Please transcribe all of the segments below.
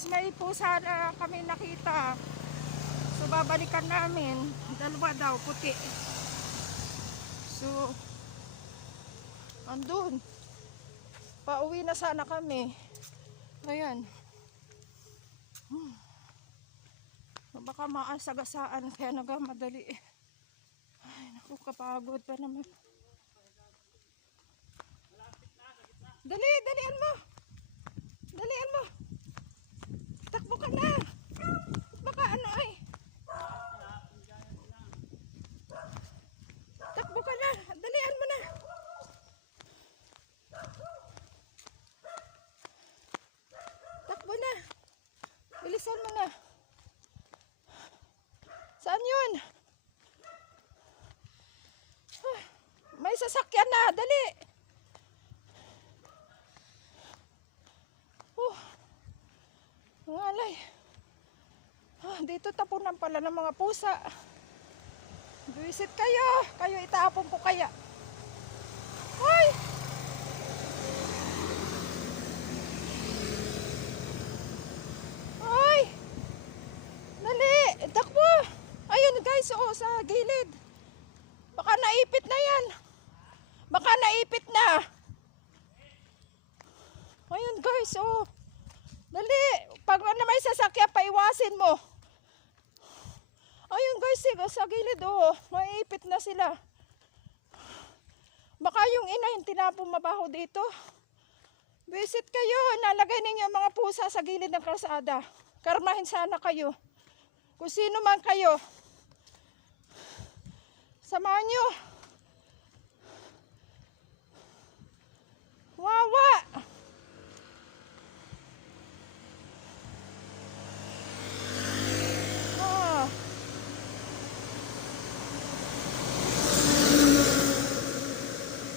guys, may pusa na kami nakita. So babalikan namin. Dalawa daw, puti. So andun. Pauwi na sana kami. Ayan. Baka maasagasaan kaya nagamadali. Ay, naku, kapagod pa naman. Dalian mo. Dalian mo. Takbo ka na. Baka ano ay. Takbo ka na. Dalian mo na. Takbo na. Bilisan mo na. Saan yun? May sasakyan na. Dali. Ngalay. Dito tapunan pala ng mga pusa. Visit kayo. Kayo itapon ko kaya. Hoy! Hoy! Dali. Takbo. Ayun guys, oh, sa gilid. Baka naipit na yan. Baka naipit na. Ayun guys, oh. Dali. Pag na may sasakyan, paiwasin mo. Ayun guys, sa gilid, oh. Naipit na sila. Baka yung ina yung tinapong mabaho dito. Visit kayo. Nalagay ninyo ang mga pusa sa gilid ng kalsada. Karmahin sana kayo. Kung sino man kayo. Samahan nyo. Wawa.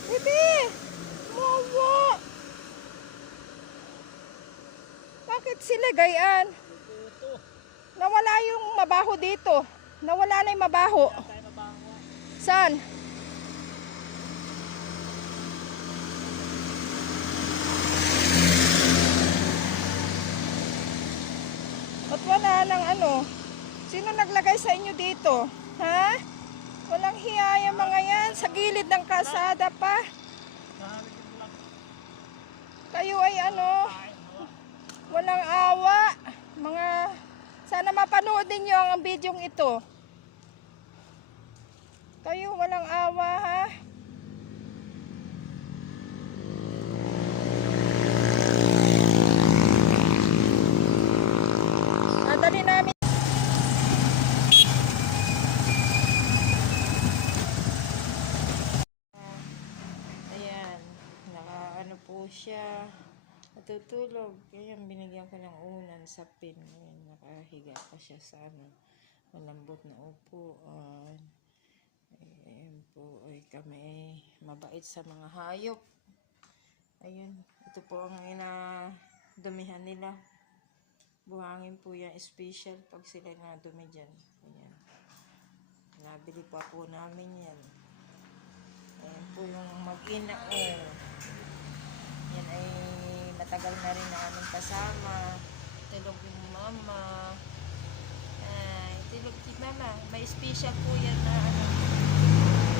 Bibi. Wawa. Bakit sila gayaan? Nawala yung mabaho dito. Nawala na yung mabaho. Saan? At wala ng ano? Sino naglagay sa inyo dito? Ha? Walang hiya yung mga yan. Sa gilid ng kalsada pa. Kayo ay ano? Walang awa. Mga... Sana mapanood ninyo ang bidyong ito. Kayo walang awa, ha? Dali namin. Ayan, naka-ano po siya. Natutulog. Ayan, binigyan ko ng unan sa pin. Ayan, nakahiga pa siya sa ano, malambot na upuan. Ayan po, ay kami mabait sa mga hayop. Ayun, ito po ang dumihan nila. Buhangin po yan, special pag sila na dumi dyan. Ayan. Nabili pa po namin yan. Ayan po yung mag-ina. Yan ay matagal na rin namin kasama. Tulog yung mama. Ay, tulog si mama. May special po yan na ano.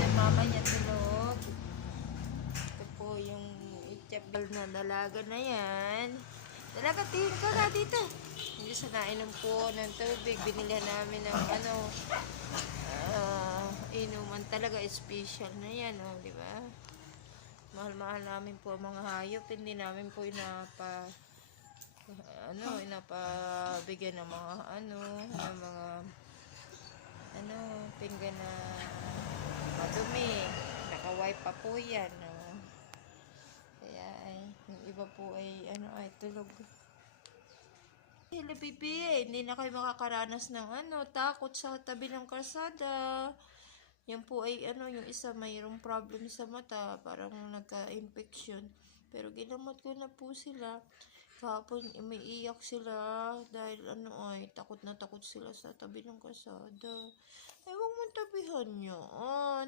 Yung mama niya tulog. Ito po yung itchapal na dalaga na yan. Dalaga, tingin ka nga dito. Hindi sa nainom po ng tubig. Binili namin ng ano. Inuman talaga. Special na yan, oh, di ba? Mahal-mahal namin po ang mga hayop. Hindi namin po inapabigyan ng mga ng mga pinggan na madumi. Naka-wipe pa po yan. Kaya ay, yung iba po ay tulog. Hello, baby. Hindi na kayo makakaranas ng takot sa tabi ng kalsada. Yan po ay yung isa mayroong problem sa mata, parang nagka-infection. Pero ginamot ko na po sila. Kahapon may iyak sila dahil takot na takot sila sa tabi ng kalsada. Ay, huwag mong tabihan yan.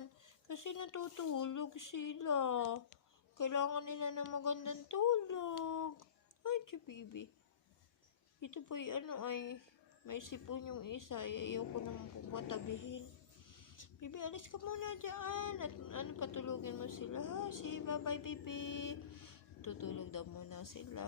Kasi natutulog sila. Kailangan nila ng magandang tulog. Ay, baby. Ito po ay may sipon yung isa. Ayaw ko naman po patabihin. Bibi, alis ka muna dyan. At patulugin mo sila. Ha? Si bye-bye, Bibi. Tutulog daw muna sila.